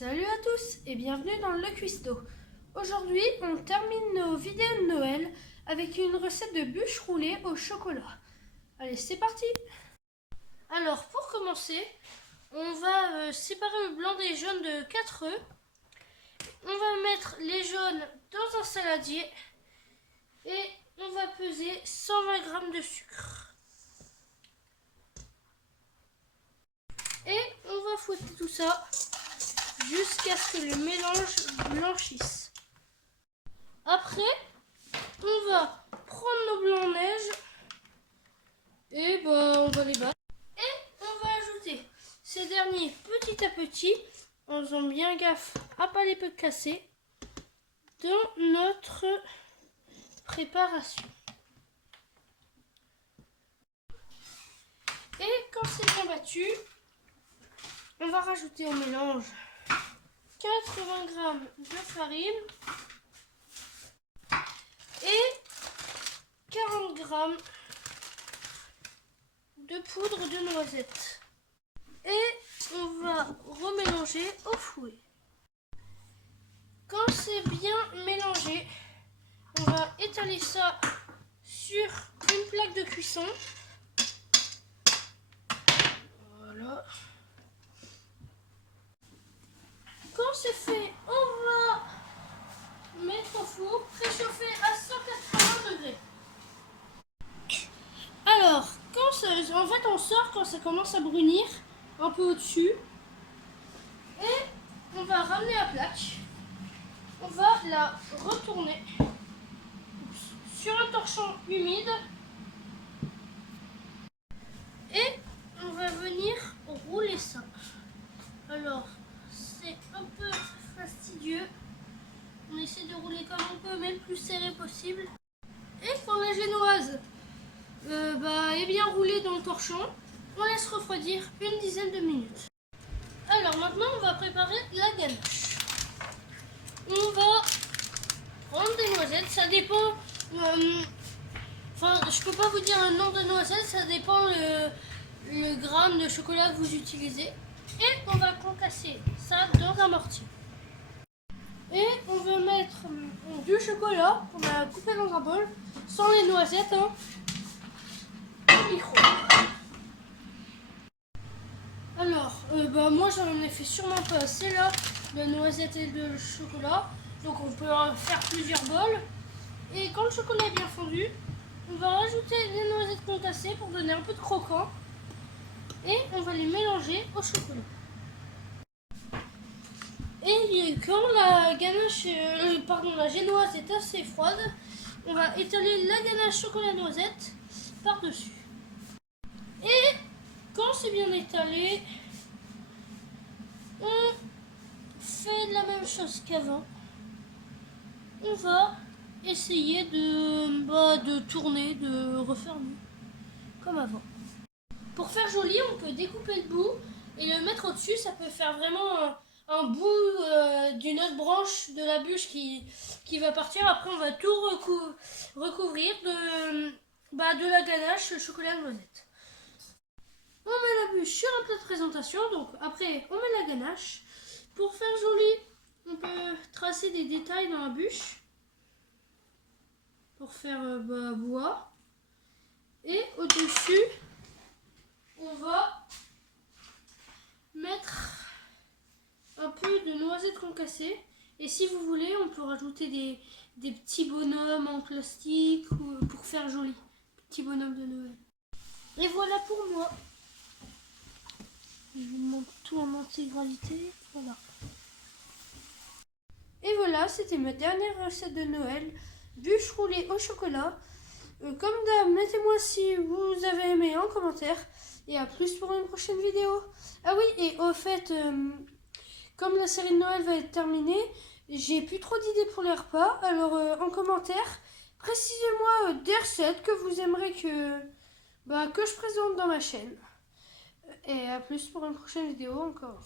Salut à tous et bienvenue dans le cuistot. Aujourd'hui, on termine nos vidéos de Noël avec une recette de bûches roulées au chocolat. Allez, c'est parti! Alors, pour commencer, on va séparer le blanc des jaunes de 4 œufs. On va mettre les jaunes dans un saladier et on va peser 120 g de sucre. Et on va fouetter tout ça jusqu'à ce que le mélange blanchisse. Après, on va prendre nos blancs neige et on va les battre. Et on va ajouter ces derniers petit à petit, en faisant bien gaffe à pas les casser, dans notre préparation. Et quand c'est bien battu, on va rajouter au mélange 80 g de farine et 40 g de poudre de noisette. Et on va remélanger au fouet. Quand c'est bien mélangé, on va étaler ça sur une plaque de cuisson. Voilà. Quand c'est fait, on va mettre au four préchauffé à 180 degrés. Alors, en fait, on sort quand ça commence à brunir un peu au-dessus. Et on va ramener la plaque. On va la retourner sur un torchon humide. Et on va venir rouler ça. Alors, c'est un peu fastidieux. On essaie de rouler comme on peut, mais le plus serré possible. Et quand la génoise est bien roulée dans le torchon, on laisse refroidir une dizaine de minutes. Alors maintenant, on va préparer la ganache. On va prendre des noisettes, ça dépend. Je peux pas vous dire le nombre de noisettes, ça dépend le gramme de chocolat que vous utilisez. Et on va concasser ça dans un mortier. Et on va mettre du chocolat qu'on a coupé dans un bol, sans les noisettes, au micro. Alors, moi j'en ai fait sûrement pas assez là, de noisettes et de chocolat. Donc on peut en faire plusieurs bols. Et quand le chocolat est bien fondu, on va rajouter les noisettes concassées pour donner un peu de croquant. Et on va les mélanger au chocolat. Et quand la ganache, la génoise est assez froide, on va étaler la ganache chocolat noisette par-dessus. Et quand c'est bien étalé, on fait la même chose qu'avant. On va essayer de tourner, de refaire comme avant. Pour faire joli, on peut découper le bout et le mettre au-dessus. Ça peut faire vraiment un bout d'une autre branche de la bûche qui va partir. Après, on va tout recouvrir de la ganache chocolat noisette. On met la bûche sur un plat de présentation. Donc après, on met la ganache. Pour faire joli, on peut tracer des détails dans la bûche pour faire bois. Et au-dessus, on va mettre un peu de noisettes concassées. Et si vous voulez, on peut rajouter des petits bonhommes en plastique pour faire joli. Petits bonhommes de Noël. Et voilà pour moi. Je vous montre tout en intégralité. Voilà. Et voilà, c'était ma dernière recette de Noël. Bûche roulée au chocolat. Comme d'hab, mettez-moi si vous avez aimé en commentaire. Et à plus pour une prochaine vidéo. Ah oui, et au fait, comme la série de Noël va être terminée, j'ai plus trop d'idées pour les repas. Alors en commentaire, précisez-moi des recettes que vous aimeriez que je présente dans ma chaîne. Et à plus pour une prochaine vidéo encore.